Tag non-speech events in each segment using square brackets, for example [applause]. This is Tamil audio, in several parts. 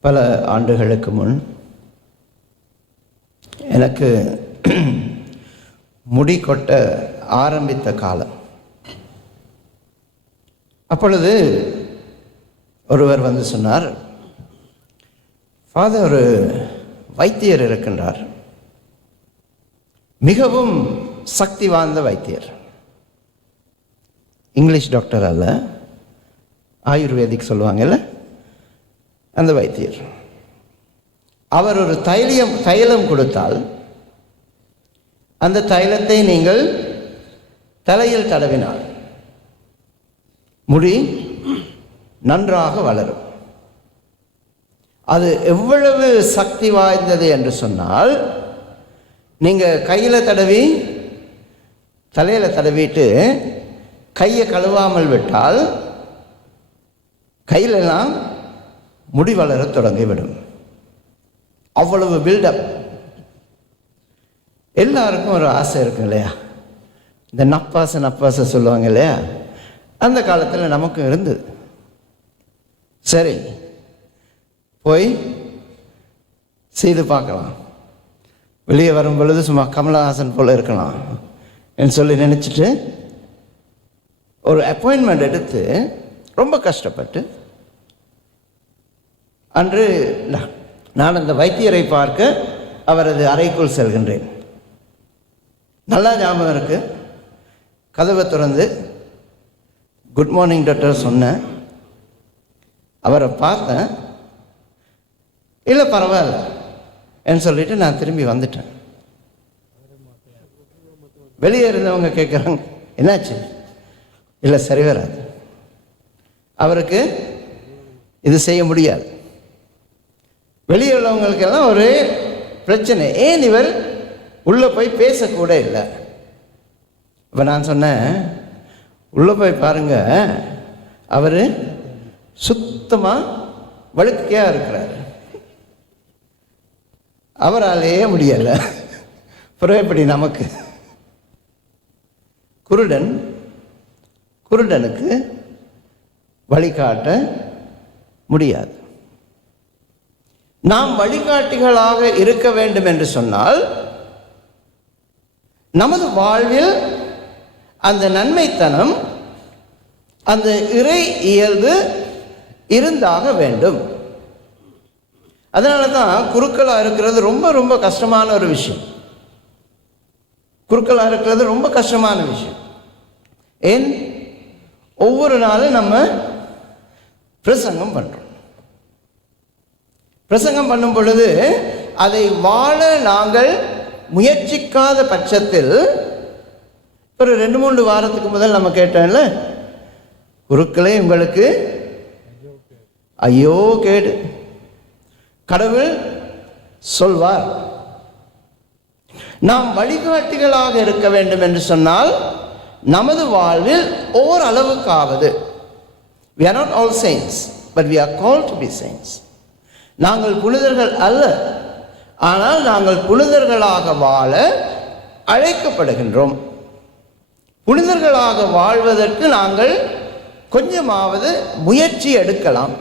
பல ஆண்டுகளுக்கு முன் எனக்கு [clears throat] முடி கொட்ட ஆரம்பித்த காலம். அப்பொழுது ஒருவர் வந்து சொன்னார் ஃபாதர் ஒரு வைத்தியர் இருக்கின்றார். மிகவும் சக்தி வாய்ந்த வைத்தியர். இங்கிலீஷ் டாக்டர் அல்ல ஆயுர்வேதிக் சொல்லுவாங்கல்ல அந்த வைத்தியர். அவர் ஒரு தைலியம் தைலம் கொடுத்தால் அந்த தைலத்தை நீங்கள் தலையில் தடவினால் முடி நன்றாக வளரும். அது எவ்வளவு சக்தி வாய்ந்தது என்று சொன்னால் நீங்கள் கையில் தடவி தலையில் தடவிட்டு கையை கழுவாமல் விட்டால் கையிலெல்லாம் முடி வளரத் தொடங்கிவிடும். அவ்வளவு பில்டப் எல்லாருக்கும் ஒரு ஆசை இருக்கும் இல்லையா? இந்த நப்பாச நப்பாச சொல்லுவாங்க இல்லையா? அந்த காலத்தில் நமக்கும் இருந்தது. சரி போய் செய்து பார்க்கலாம். வெளியே வரும் பொழுது சும்மா கமலஹாசன் போல் இருக்கலாம் என்று சொல்லி நினச்சிட்டு ஒரு அப்பாயின்மெண்ட் எடுத்து ரொம்ப கஷ்டப்பட்டு அன்று நான் நான் அந்த வைத்தியரை பார்க்க அவரது அறைக்குள் செல்கின்றேன். நல்லா ஞாபகம் இருக்குது கதவை திறந்து குட் மார்னிங் டாக்டர் சொன்னேன் அவரை பார்த்தேன். இல்லை பரவாயில்ல என்று சொல்லிட்டு நான் திரும்பி வந்துட்டேன். வெளியே இருந்தவங்க கேட்குறாங்க என்னாச்சு? இல்லை சரி வராது. அவருக்கு இது செய்ய முடியாது. வெளியே உள்ளவங்களுக்கெல்லாம் ஒரே பிரச்சனை. ஏன் இவர் உள்ளே போய் பேசக்கூட இல்லை? இப்போ நான் சொன்னேன் உள்ளே போய் பாருங்கள் அவர் சுத்தமாக வழுக்கையாக இருக்கிறார். அவராலேயே முடியலை. அப்புறம் எப்படி நமக்கு? குருடன் குருடனுக்கு வழிகாட்ட முடியாது. நாம் வழிகாட்டிகளாக இருக்க வேண்டும் என்று சொன்னால் நமது வாழ்வில் அந்த நன்மைத்தனம் அந்த இறை இயல்பு இருந்தாக வேண்டும். அதனால தான் குருக்களாக இருக்கிறது ரொம்ப ரொம்ப கஷ்டமான ஒரு விஷயம். குருக்களாக இருக்கிறது ரொம்ப கஷ்டமான விஷயம். ஏன்? ஒவ்வொரு நாளும் நம்ம பிரசங்கம் பண்ணுறோம் பிரசங்கம் பண்ணும் பொழுது அதை வாழ நாங்கள் முயற்சிக்காத பட்சத்தில் ஒரு ரெண்டு மூன்று வாரத்துக்கு முதல் நம்ம கேட்டோம்ல குருக்களே உங்களுக்கு ஐயோ கேடு. கடவுள் சொல்வார் நாம் வழிகாட்டிகளாக இருக்க வேண்டும் என்று சொன்னால் நமது வாழ்வில் ஓரளவுக்காவது. We are not all saints but we are call to be saints. நாங்கள் புனிதர்கள் அல்ல. ஆனால் நாங்கள் புனிதர்களாக வாழ அழைக்கப்படுகின்றோம். புனிதர்களாக வாழ்வதற்கு நாங்கள் கொஞ்சமாவது முயற்சி எடுக்கலாம்.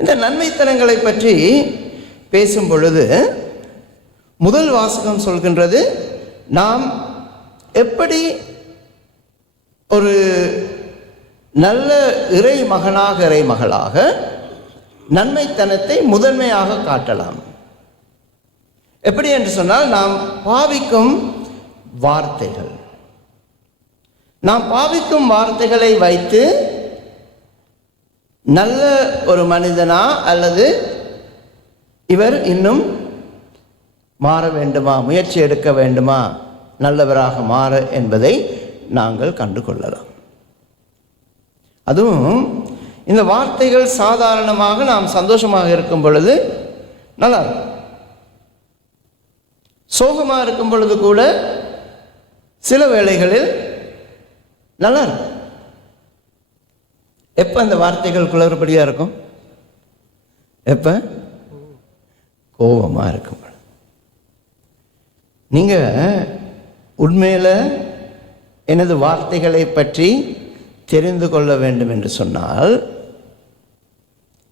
இந்த நன்மைத்தனங்களை பற்றி பேசும் பொழுது முதல் வாசகம் சொல்கின்றது நாம் எப்படி ஒரு நல்ல இறை மகனாக இறை மகளாக நன்மைத்தனத்தை முதன்மையாக காட்டலாம். எப்படி என்று சொன்னால் நாம் பாவிக்கும் வார்த்தைகள். நாம் பாவிக்கும் வார்த்தைகளை வைத்து நல்ல ஒரு மனிதனா அல்லது இவர் இன்னும் மாற வேண்டுமா முயற்சி எடுக்க வேண்டுமா நல்லவராக மாற என்பதை நாங்கள் கண்டு கொள்ளலாம் அதுவும் இந்த வார்த்தைகள் சாதாரணமாக நாம் சந்தோஷமாக இருக்கும் பொழுது நல்லா இருக்கும். சோகமாக இருக்கும் பொழுது கூட சில வேளைகளில் நல்லா இருக்கும். எப்போ அந்த வார்த்தைகள் குளறுபடியாக இருக்கும்? எப்போ? கோபமாக இருக்கும் நீங்கள் உண்மையில் எனது வார்த்தைகளை பற்றி தெரிந்து கொள்ள வேண்டும் என்று சொன்னால்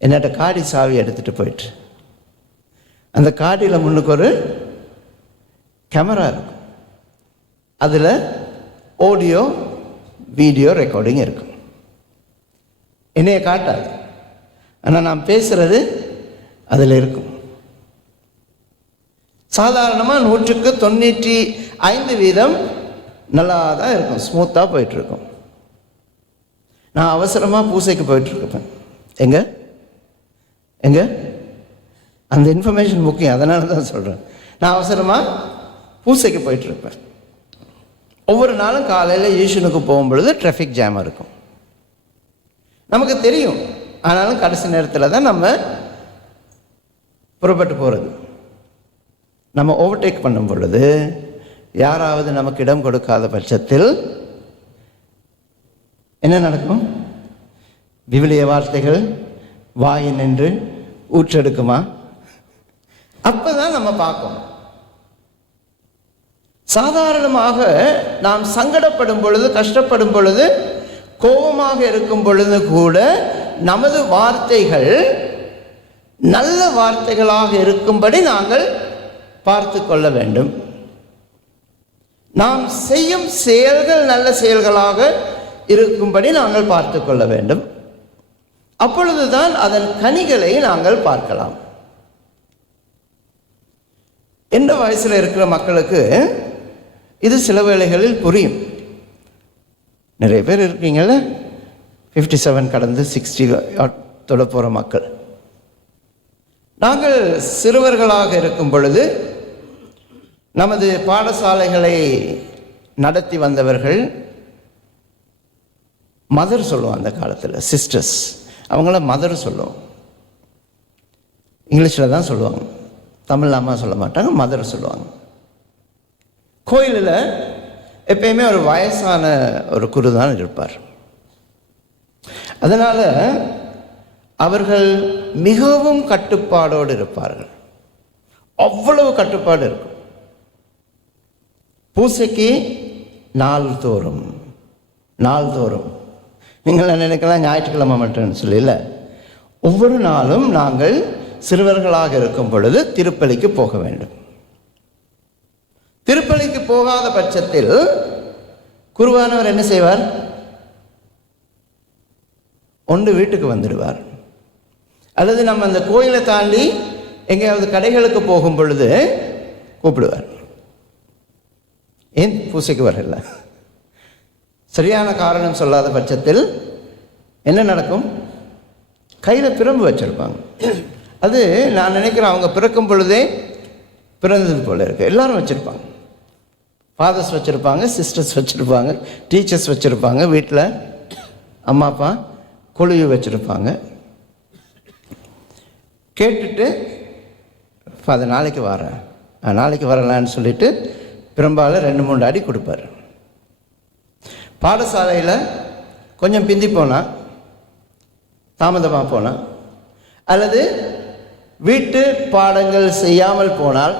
என்னட்ட காடி சாவி எடுத்துகிட்டு போயிட்டு. அந்த காடியில் முன்னுக்கு ஒரு கேமரா இருக்கும். அதில் ஆடியோ வீடியோ ரெக்கார்டிங் இருக்கும். என்னைய காட்டாது. ஆனால் நான் பேசுகிறது அதில் இருக்கும். சாதாரணமாக நூற்றுக்கு தொண்ணூற்றி ஐந்து வீதம் நல்லா தான் இருக்கும் ஸ்மூத்தாக போயிட்டுருக்கும் நான் அவசரமாக பூசைக்கு போயிட்டுருக்கேன் எங்கே? எங்க? அந்த இன்ஃபர்மேஷன் முக்கியம் அதனால தான் சொல்கிறேன் நான் அவசரமாக பூசைக்கு போயிட்டுருப்பேன். ஒவ்வொரு நாளும் காலையில் ஈஷனுக்கு போகும்பொழுது ட்ராஃபிக் ஜாம் இருக்கும். நமக்கு தெரியும். ஆனாலும் கடைசி நேரத்தில் தான் நம்ம புறப்பட்டு போகிறது நம்ம ஓவர்டேக் பண்ணும் பொழுது யாராவது நமக்கு இடம் கொடுக்காத பட்சத்தில் என்ன நடக்கும்? விவிலிய வார்த்தைகள் வாய் நின்று ஊற்றெடுக்குமா? அப்பதான் நம்ம பார்க்கணும். சாதாரணமாக நாம் சங்கடப்படும் பொழுது கஷ்டப்படும் பொழுது கோபமாக இருக்கும் பொழுது கூட நமது வார்த்தைகள் நல்ல வார்த்தைகளாக இருக்கும்படி நாங்கள் பார்த்து கொள்ள வேண்டும். நாம் செய்யும் செயல்கள் நல்ல செயல்களாக இருக்கும்படி நாங்கள் பார்த்து கொள்ள வேண்டும். அப்பொழுதுதான் அதன் கனிகளை நாங்கள் பார்க்கலாம். எந்த வயசில் இருக்கிற மக்களுக்கு இது சில வேளைகளில் புரியும். நிறைய பேர் இருக்கீங்கள்ல ஃபிஃப்டி செவன் கடந்து சிக்ஸ்டி தொட போகிற மக்கள். நாங்கள் சிறுவர்களாக இருக்கும் பொழுது நமது பாடசாலைகளை நடத்தி வந்தவர்கள் மதர் சொல்லுவோம் அந்த காலத்தில் சிஸ்டர்ஸ் அவங்கள மதர் சொல்லுவோம் இங்கிலீஷில் தான் சொல்லுவாங்க. தமிழ் அம்மா சொல்ல மாட்டாங்க மதர் சொல்லுவாங்க. கோயிலில் எப்பயுமே ஒரு வயசான ஒரு குரு தான் இருப்பார். அதனால் அவர்கள் மிகவும் கட்டுப்பாடோடு இருப்பார்கள். அவ்வளவு கட்டுப்பாடு இருக்கும். பூசைக்கு நாள்தோறும் நாள்தோறும் நீங்கள் நினைக்கலாம்? ஞாயிற்றுக்கிழமை மட்டும்னு சொல்லி இல்லை. ஒவ்வொரு நாளும் நாங்கள் சிறுவர்களாக இருக்கும் பொழுது திருப்பலிக்கு போக வேண்டும். திருப்பலிக்கு போகாத பட்சத்தில் குருவானவர் என்ன செய்வார்? ஒன்று வீட்டுக்கு வந்துடுவார். அல்லது நம்ம அந்த கோயிலை தாண்டி எங்கேயாவது கடைகளுக்கு போகும் பொழுது கூப்பிடுவார். ஏன் பூசைக்கு வரல? சரியான காரணம் சொல்லாத பட்சத்தில் என்ன நடக்கும்? கையில் பிரம்பு வச்சுருப்பாங்க. அது நான் நினைக்கிறேன் அவங்க பிறக்கும் பொழுதே பிறந்தது போல் இருக்குது எல்லாரும் வச்சுருப்பாங்க. ஃபாதர்ஸ் வச்சுருப்பாங்க சிஸ்டர்ஸ் வச்சுருப்பாங்க டீச்சர்ஸ் வச்சுருப்பாங்க வீட்டில் அம்மா அப்பா குழுவி வச்சுருப்பாங்க. கேட்டுட்டு ஃபாதர் நாளைக்கு வரேன். நாளைக்கு வரலான்னு சொல்லிட்டு பெரும்பாலும் ரெண்டு மூணு அடி கொடுப்பாரு. பாடசாலையில் கொஞ்சம் பிந்தி போனால் தாமதமாக போனால் அல்லது வீட்டு பாடங்கள் செய்யாமல் போனால்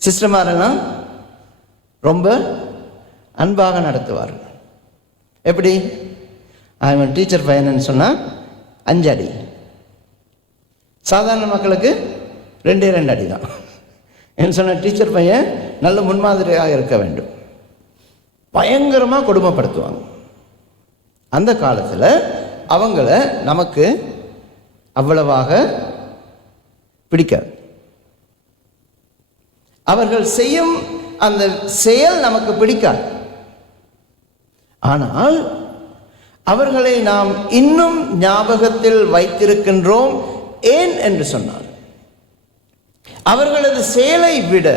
சிஸ்டமாரெல்லாம் ரொம்ப அன்பாக நடத்துவார்கள் எப்படி? அவன் டீச்சர் பையனுன்னு சொன்னால் அஞ்சு அடி. சாதாரண மக்களுக்கு ரெண்டே ரெண்டு அடி தான் என்ன சொன்ன டீச்சர் பையன் நல்ல முன்மாதிரியாக இருக்க வேண்டும். பயங்கரமாக கொடுமைப்படுத்துவாங்க. அந்த காலத்தில் அவங்கள நமக்கு அவ்வளவாக பிடிக்காது. அவர்கள் செய்யும் அந்த செயல் நமக்கு பிடிக்காது. ஆனால் அவர்களை நாம் இன்னும் ஞாபகத்தில் வைத்திருக்கின்றோம் ஏன் என்று சொன்னார் அவர்களது செயலை விட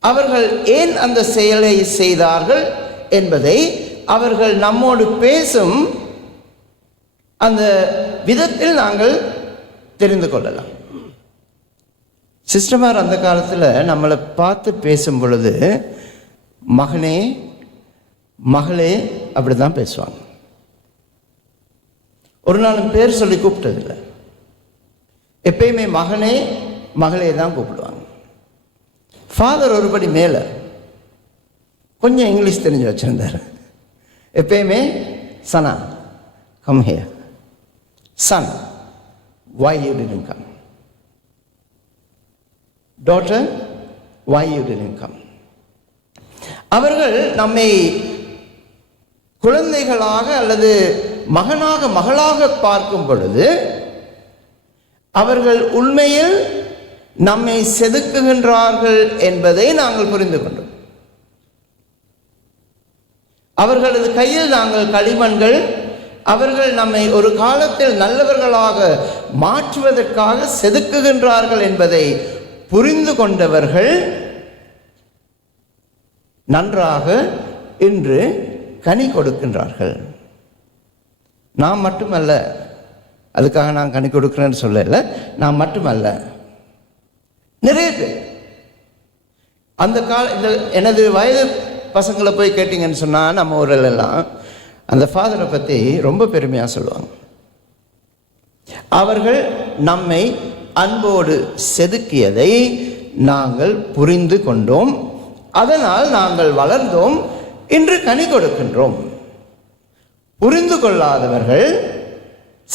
அவர்கள் ஏன் அந்த செயலை செய்தார்கள் என்பதை அவர்கள் நம்மோடு பேசும் அந்த விதத்தில் நாங்கள் தெரிந்து கொள்ளலாம். சிஸ்டமார் அந்த காலத்தில் நம்மளை பார்த்து பேசும் பொழுது மகனே மகளே அப்படி தான் பேசுவாங்க. ஒரு நாள் பேர் சொல்லி கூப்பிட்டதில்லை. எப்பயுமே மகனே மகளே தான் கூப்பிடுவாங்க. ஃபாதர் ஒருபடி மேலே. கொஞ்சம் இங்கிலீஷ் தெரிஞ்சு வச்சுருந்தார். எப்பயுமே Sana come here son why you didn't come? Daughter, why you அவர்கள் நம்மை குழந்தைகளாக அல்லது மகனாக மகளாக பார்க்கும் பொழுது அவர்கள் உண்மையில் நம்மை செதுக்குகின்றார்கள் என்பதை நாங்கள் புரிந்து கொண்டோம். அவர்களது கையில் நாங்கள் களிமண்கள் அவர்கள் நம்மை ஒரு காலத்தில் நல்லவர்களாக மாற்றுவதற்காக செதுக்குகின்றார்கள் என்பதை புரிந்து கொண்டவர்கள் நன்றாக இன்று கனி கொடுக்கின்றார்கள். நான் மட்டுமல்ல அதுக்காக நான் கனி கொடுக்குறேன்னு சொல்லலை நான் மட்டுமல்ல நிறைய பேர். அந்த கால இந்த எனது வயது பசங்களை போய் கேட்டிங்கன்னு சொன்னால் நம்ம ஊரில் எல்லாம் அந்த ஃபாதரை பற்றி ரொம்ப பெருமையாக சொல்லுவாங்க. அவர்கள் நம்மை அன்போடு செதுக்கியதை நாங்கள் புரிந்து கொண்டோம். அதனால் நாங்கள் வளர்ந்தோம் இன்று கனி கொடுக்கின்றோம். புரிந்து கொள்ளாதவர்கள்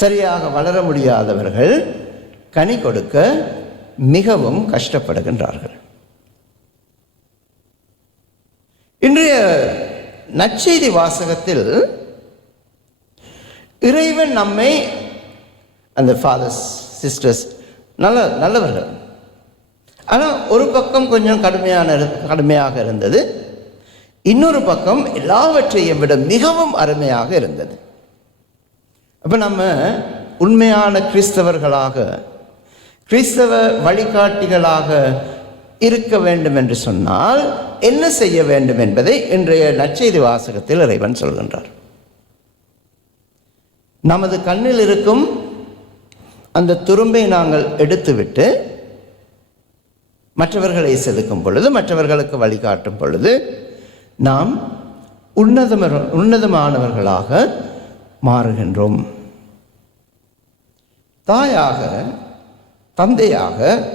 சரியாக வளர முடியாதவர்கள் கனி கொடுக்க மிகவும் கஷ்டப்படுகின்றார்கள். இன்றைய நற்செய்தி வாசகத்தில் இறைவன் நம்மை அந்த ஃபாதர்ஸ் சிஸ்டர்ஸ் நல்ல நல்லவர்கள். ஆனால் ஒரு பக்கம் கொஞ்சம் கடுமையான இரு- கடுமையாக இருந்தது. இன்னொரு பக்கம் எல்லாவற்றையும் விட மிகவும் அருமையாக இருந்தது. அப்போ நம்ம உண்மையான கிறிஸ்தவர்களாக கிறிஸ்தவ வழிகாட்டிகளாக இருக்க வேண்டும் என்று சொன்னால் என்ன செய்ய வேண்டும் என்பதை இன்றைய நற்செய்தி வாசகத்தில் இறைவன் சொல்கின்றார். நமது கண்ணில் இருக்கும் அந்த துரும்பை நாங்கள் எடுத்துவிட்டு மற்றவர்களை செதுக்கும் பொழுது மற்றவர்களுக்கு வழிகாட்டும் பொழுது நாம் உன்னதமர் உன்னதமானவர்களாக மாறுகின்றோம். தாயாக தந்தையாக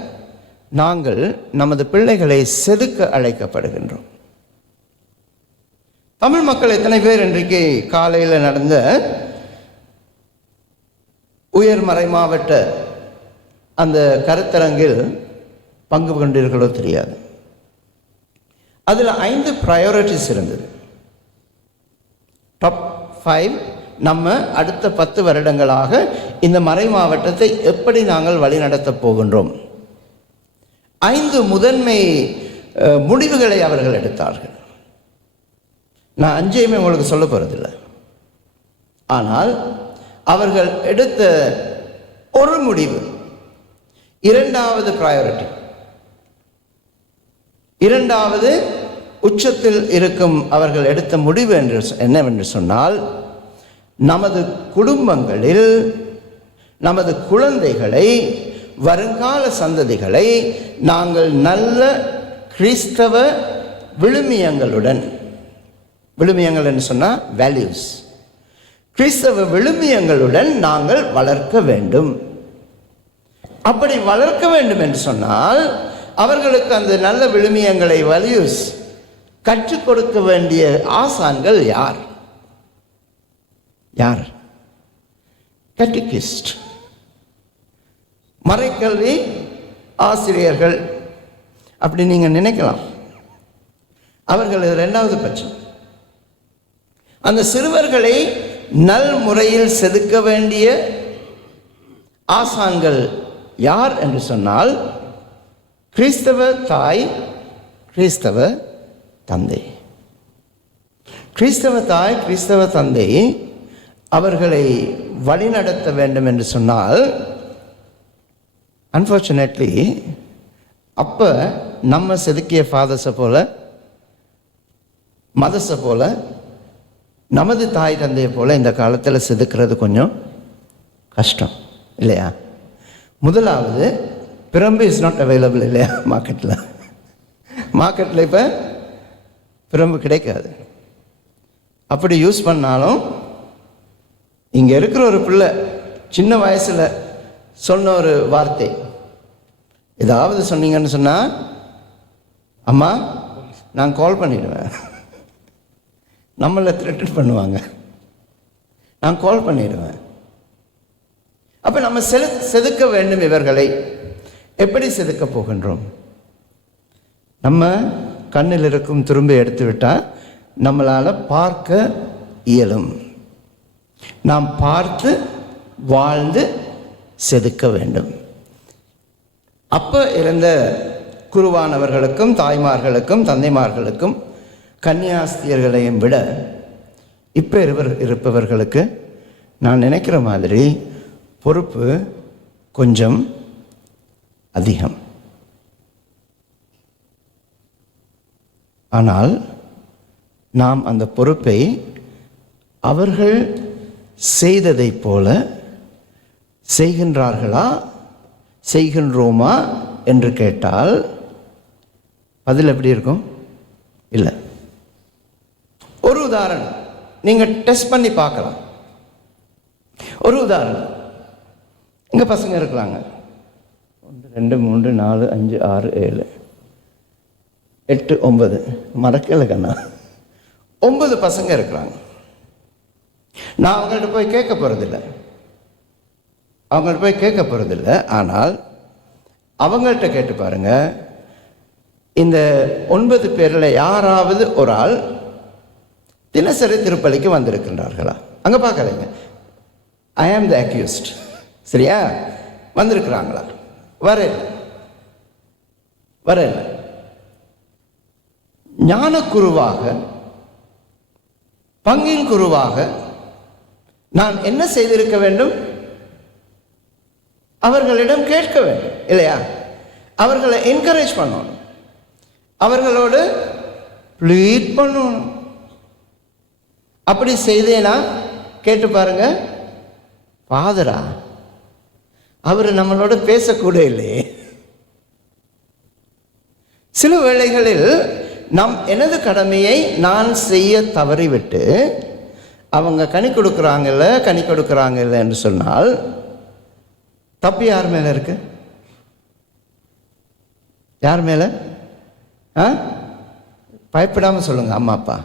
நாங்கள் நமது பிள்ளைகளை செதுக்க அழைக்கப்படுகின்றோம். தமிழ் மக்கள் எத்தனை பேர் இன்றைக்கு காலையில் நடந்த உயர்மறை மாவட்ட அந்த கருத்தரங்கில் பங்கு கொண்டீர்களோ தெரியாது. அதில் ஐந்து ப்ரையாரிட்டிஸ் இருந்தது. டாப் ஃபைவ் நம்ம அடுத்த பத்து வருடங்களாக இந்த மறை மாவட்டத்தை எப்படி நாங்கள் வழிநடத்தப் போகின்றோம்? ஐந்து முதன்மை முடிவுகளை அவர்கள் எடுத்தார்கள். நான் அஞ்சையுமே உங்களுக்கு சொல்ல போகிறதில்ல ஆனால் அவர்கள் எடுத்த ஒரு முடிவு இரண்டாவது ப்ரையாரிட்டி இரண்டாவது உச்சத்தில் இருக்கும் அவர்கள் எடுத்த முடிவு என்று சொ- என்னவென்று சொன்னால் நமது குடும்பங்களில் நமது குழந்தைகளை வருங்கால சந்ததிகளை நாங்கள் நல்ல கிறிஸ்தவ விழுமியங்களுடன் விழுமியங்கள் என்று சொன்னால் வேல்யூஸ் கிறிஸ்தவ விழுமியங்களுடன் நாங்கள் வளர்க்க வேண்டும். அப்படி வளர்க்க வேண்டும் என்று சொன்னால் அவர்களுக்கு அந்த நல்ல விழுமியங்களை வேல்யூஸ் கற்றுக் கொடுக்க வேண்டிய ஆசான்கள் யார்? யார்? கட்டிகிஸ்ட் மறைக்கல்வி ஆசிரியர்கள் அப்படி நீங்கள் நினைக்கலாம். அவர்கள் இது ரெண்டாவது பட்சம். அந்த சிறுவர்களை நல் முறையில் செதுக்க வேண்டிய ஆசான்கள் யார் என்று சொன்னால் கிறிஸ்தவ தாய் கிறிஸ்தவ தந்தை. கிறிஸ்தவ தாய் கிறிஸ்தவ தந்தை அவர்களை வழிநடத்த வேண்டும் என்று சொன்னால் அன்ஃபார்ச்சுனேட்லி அப்போ நம்ம செதுக்கிய ஃபாதர்ஸை போல மதர்ஸை போல நமது தாய் தந்தையை போல இந்த காலத்தில் செதுக்கிறது கொஞ்சம் கஷ்டம் இல்லையா? முதலாவது பிரம்பு இஸ் நாட் அவைலபிள் இல்லையா மார்க்கெட்டில் மார்க்கெட்டில் இப்போ பிரம்பு கிடைக்காது. அப்படி யூஸ் பண்ணாலும் இங்கே இருக்கிற ஒரு பிள்ளை சின்ன வயசில் சொன்ன ஒரு வார்த்தை. ஏதாவது சொன்னீங்கன்னு சொன்னால் அம்மா நான் கால் பண்ணிடுவேன். நம்மளை த்ரெட்டன் பண்ணுவாங்க. நான் கால் பண்ணிடுவேன். அப்போ நம்ம செலு செதுக்க வேண்டும் இவர்களை. எப்படி செதுக்க போகின்றோம்? நம்ம கண்ணில் இருக்கும் திரும்ப எடுத்து விட்டால் நம்மளால் பார்க்க இயலும். நாம் பார்த்து வாழ்ந்து செதுக்க வேண்டும். அப்போ இருந்த குருவானவர்களுக்கும் தாய்மார்களுக்கும் தந்தைமார்களுக்கும் கன்னியாஸ்தியர்களையும் விட இப்போ இருவர் இருப்பவர்களுக்கு நான் நினைக்கிற மாதிரி பொறுப்பு கொஞ்சம் அதிகம். ஆனால் நாம் அந்த பொறுப்பை அவர்கள் செய்ததைப் போல செய்கின்றார்களா? செய்கின்றோமா? என்று கேட்டால் பதில் எப்படி இருக்கும்? இல்லை. ஒரு உதாரணம். நீங்கள் டெஸ்ட் பண்ணி பார்க்கலாம். ஒரு உதாரணம். இங்கே பசங்க இருக்கிறாங்க. ஒன்று ரெண்டு மூன்று நாலு அஞ்சு ஆறு ஏழு எட்டு ஒன்பது. மறக்கலை கண்ணா. ஒன்பது பசங்க இருக்கிறாங்க. நான் அவங்கள்ட்ட போய் கேட்க போகிறதில்ல அவங்கள்ட்ட போய் கேட்க போகிறதில்ல ஆனால் அவங்கள்ட்ட கேட்டு பாருங்கள் இந்த ஒன்பது பேரில் யாராவது ஒரு ஆள் தினசரி திருப்பலிக்கு வந்திருக்கின்றார்களா? அங்கே பார்க்கலைங்க. ஐ ஆம் த அக்யூஸ்ட் சரியா? வந்திருக்கிறாங்களா? வரேன். வர ஞானக்குருவாக பங்கின் குருவாக நான் என்ன செய்திருக்க வேண்டும்? அவர்களிடம் கேட்க வேண்டும் இல்லையா? அவர்களை என்கரேஜ் பண்ணணும். அவர்களோடு ப்ளீட் பண்ணணும். அப்படி செய்தேனா? கேட்டு பாருங்க. ஃபாதரா அவர் நம்மளோட பேசக்கூட இல்லையே. சில வேளைகளில் நம் எனது கடமையை நான் செய்ய தவறிவிட்டு அவங்க கனி கொடுக்குறாங்கல்ல கனி கொடுக்குறாங்கல்ல என்று சொன்னால் தப்பு யார் மேலே இருக்கு? யார் மேலே? ஆ? பயப்படாமல் சொல்லுங்க அம்மா அப்பா.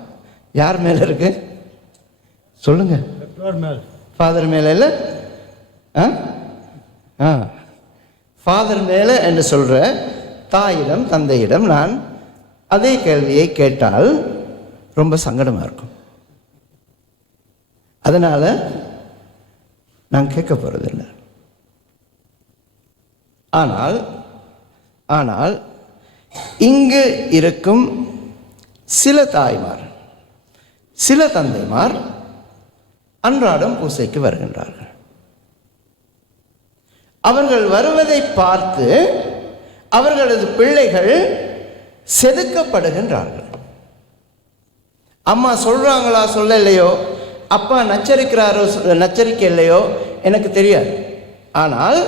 யார் மேலே இருக்கு? சொல்லுங்க. பெற்றோர் மேல். ஃபாதர் மேலே இல்லை? ஆ? ஆ. ஃபாதர் மேலே என்று சொல்கிற தாயிடம் தந்தையிடம் நான் அதே கேள்வியை கேட்டால் ரொம்ப சங்கடமாக இருக்கும். அதனால் நான் கேட்க போகிறதில்லை ஆனால் ஆனால் இங்கு இருக்கும் சில தாய்மார் சில தந்தைமார் அன்றாடம் பூசைக்கு வருகின்றார்கள். அவர்கள் வருவதை பார்த்து அவர்களது பிள்ளைகள் செதுக்கப்படுகின்றார்கள். அம்மா சொல்றாங்களா சொல்லலையோ? அப்பா நச்சரிக்கிறாரோ நச்சரிக்கை இல்லையோ எனக்கு தெரியாது. ஆனால்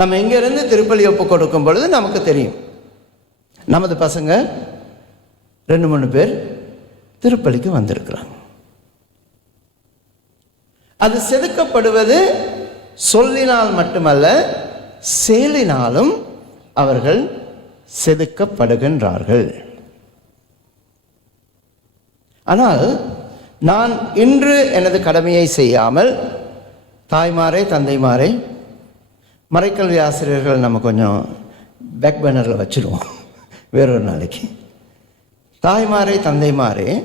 நம்ம இங்கேருந்து திருப்பலி ஒப்பு கொடுக்கும் பொழுது நமக்கு தெரியும். நமது பசங்க ரெண்டு மூணு பேர் திருப்பலிக்கு வந்திருக்கிறாங்க. அது செதுக்கப்படுவது சொல்லினால் மட்டுமல்ல செயலினாலும் அவர்கள் செதுக்கப்படுகின்றார்கள். ஆனால் நான் இன்று எனது கடமையை செய்யாமல் தாய்மாரே தந்தைமாரே மறைக்கல்வி ஆசிரியர்கள் நம்ம கொஞ்சம் பேக் பேனரில் வச்சுருவோம். வேறொரு நாளைக்கு. தாய்மாரே தந்தைமாரே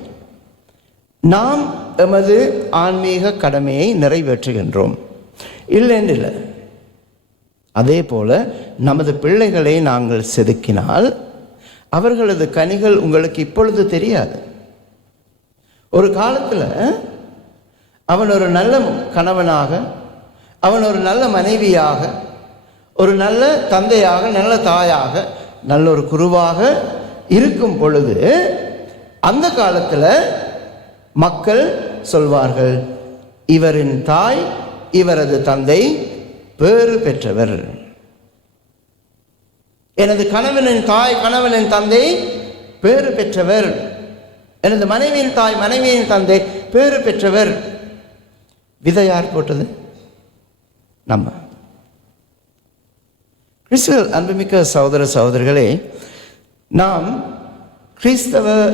நாம் எமது ஆன்மீக கடமையை நிறைவேற்றுகின்றோம். இல்லைன்னு இல்லை. அதே போல் நமது பிள்ளைகளை நாங்கள் செதுக்கினால் அவர்களது கனிகள் உங்களுக்கு இப்பொழுது தெரியாது. ஒரு காலத்தில் அவன் ஒரு நல்ல கணவனாக அவன் ஒரு நல்ல மனைவியாக ஒரு நல்ல தந்தையாக நல்ல தாயாக நல்ல ஒரு குருவாக இருக்கும் பொழுது அந்த காலத்தில் மக்கள் சொல்வார்கள் இவரின் தாய் இவரது தந்தை பேறு பெற்றவர். எனது கணவனின் தாய் கணவனின் தந்தை பேறு பெற்றவர். எனது மனைவியின் தாய் மனைவியின் தந்தை பேறு பெற்றவர். விதை யார் போட்டது? நம்ம. கிறிஸ்துவ அன்புமிக்க சகோதர சகோதரிகளே நாம் கிறிஸ்தவ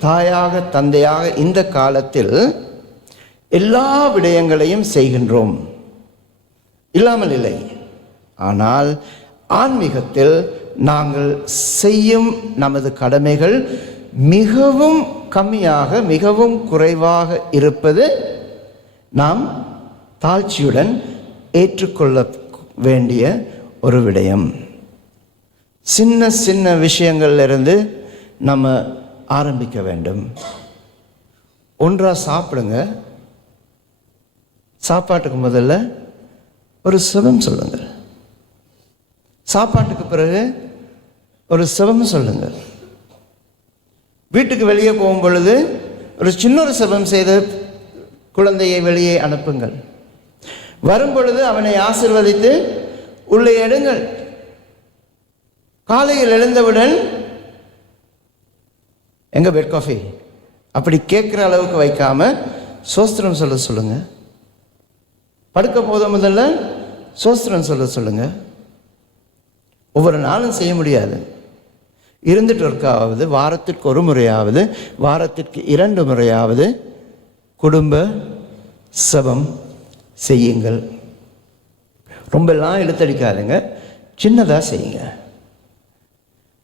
தாயாக தந்தையாக இந்த காலத்தில் எல்லா விடயங்களையும் செய்கின்றோம். இல்லாமல் இல்லை. ஆனால் ஆன்மீகத்தில் நாங்கள் செய்யும் நமது கடமைகள் மிகவும் கம்மியாக மிகவும் குறைவாக இருப்பது நாம் தாழ்ச்சியுடன் ஏற்றுக்கொள்ள வேண்டிய ஒரு விடயம். சின்ன சின்ன விஷயங்கள்லிருந்து நம்ம ஆரம்பிக்க வேண்டும். ஒன்றாக சாப்பிடுங்க. சாப்பாட்டுக்கு முதல்ல ஒரு சிவம் சொல்லுங்கள். சாப்பாட்டுக்கு பிறகு ஒரு சிவம் சொல்லுங்கள். வீட்டுக்கு வெளியே போகும் பொழுது ஒரு சின்னொரு சபம் செய்து குழந்தையை வெளியே அனுப்புங்கள். வரும் பொழுது அவனை ஆசிர்வதித்து உள்ளே எடுங்கள். காலையில் எழுந்தவுடன் எங்க பெட் காஃபி அப்படி கேட்குற அளவுக்கு வைக்காம சோஸ்திரம் சொல்ல சொல்லுங்க. படுக்க போத முதல்ல சோஸ்திரம் சொல்ல சொல்லுங்க. ஒவ்வொரு நாளும் செய்ய முடியாது. இருந்துட்டு இருக்காவது வாரத்திற்கு ஒரு முறையாவது வாரத்திற்கு இரண்டு முறையாவது குடும்ப சபம் செய்யுங்கள். ரொம்பலாம் இழுத்தடிக்காதுங்க. சின்னதாக செய்யுங்க.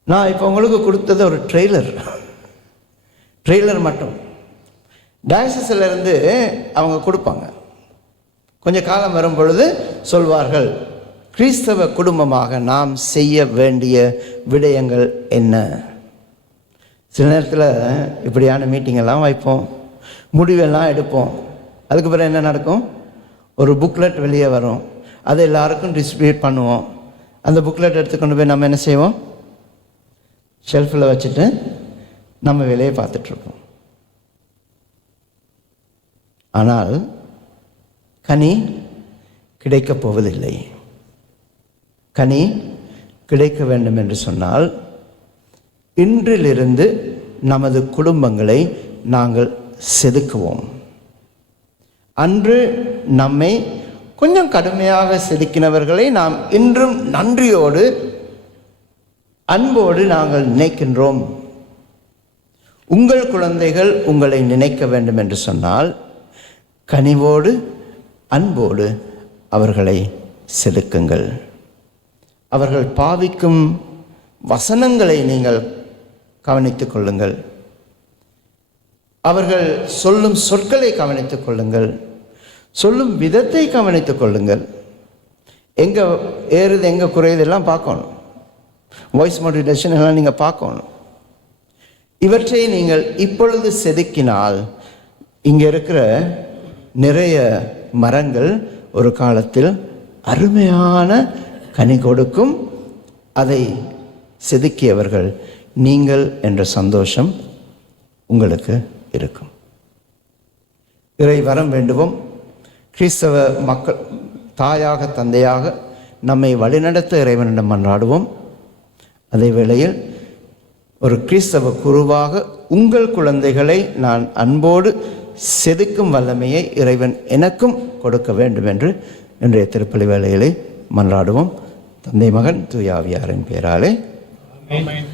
நான் இப்போ உங்களுக்கு கொடுத்தது ஒரு ட்ரெய்லர். ட்ரெய்லர் மட்டும். டயசிஸில் அவங்க கொடுப்பாங்க. கொஞ்சம் காலம் வரும் பொழுது சொல்வார்கள். கிறிஸ்தவ குடும்பமாக நாம் செய்ய வேண்டிய விடயங்கள் என்ன? சில நேரத்தில் இப்படியான மீட்டிங்கெல்லாம் வைப்போம். முடிவெல்லாம் எடுப்போம். அதுக்கு பிறகு என்ன நடக்கும்? ஒரு புக்லெட் வெளியே வரும். அதை எல்லாருக்கும் டிஸ்ட்ரிபியூட் பண்ணுவோம். அந்த புக்லெட் எடுத்துக்கொண்டு போய் நம்ம என்ன செய்வோம்? ஷெல்ஃபில் வச்சுட்டு நம்ம வேலையை பார்த்துட்ருப்போம் ஆனால் கனி கிடைக்கப் போவதில்லை. கனி கிடைக்க வேண்டும் என்று சொன்னால் இன்றிலிருந்து நமது குடும்பங்களை நாங்கள் செதுக்குவோம். அன்று நம்மை கொஞ்சம் கடுமையாக செதுக்கினவர்களை நாம் இன்றும் நன்றியோடு அன்போடு நாங்கள் நினைக்கின்றோம். உங்கள் குழந்தைகள் உங்களை நினைக்க வேண்டும் என்று சொன்னால் கனிவோடு அன்போடு அவர்களை செதுக்குங்கள். அவர்கள் பாவிக்கும் வசனங்களை நீங்கள் கவனித்துக் கொள்ளுங்கள். அவர்கள் சொல்லும் சொற்களை கவனித்துக் கொள்ளுங்கள். சொல்லும் விதத்தை கவனித்துக் கொள்ளுங்கள். எங்கே ஏறுது எங்கே குறையுது எல்லாம் பார்க்கணும். வாய்ஸ் மாடுலேஷன் எல்லாம் நீங்கள் பார்க்கணும். இவற்றை நீங்கள் இப்பொழுது செதுக்கினால் இங்கே இருக்கிற நிறைய மரங்கள் ஒரு காலத்தில் அருமையான கனி கொடுக்கும். அதை செதுக்கியவர்கள் நீங்கள் என்ற சந்தோஷம் உங்களுக்கு இருக்கும். இறை வரம் வேண்டுவோம். கிறிஸ்தவ மக்கள் தாயாக தந்தையாக நம்மை வழிநடத்த இறைவனிடம் மன்றாடுவோம். அதே வேளையில் ஒரு கிறிஸ்தவ குருவாக உங்கள் குழந்தைகளை நான் அன்போடு செதுக்கும் வல்லமையை இறைவன் எனக்கும் கொடுக்க வேண்டும் என்று இன்றைய திருப்பலி வேளையிலே மன்றாடுவோம் தந்தை மகன் தூயாவியாரின் பேராலே Amen.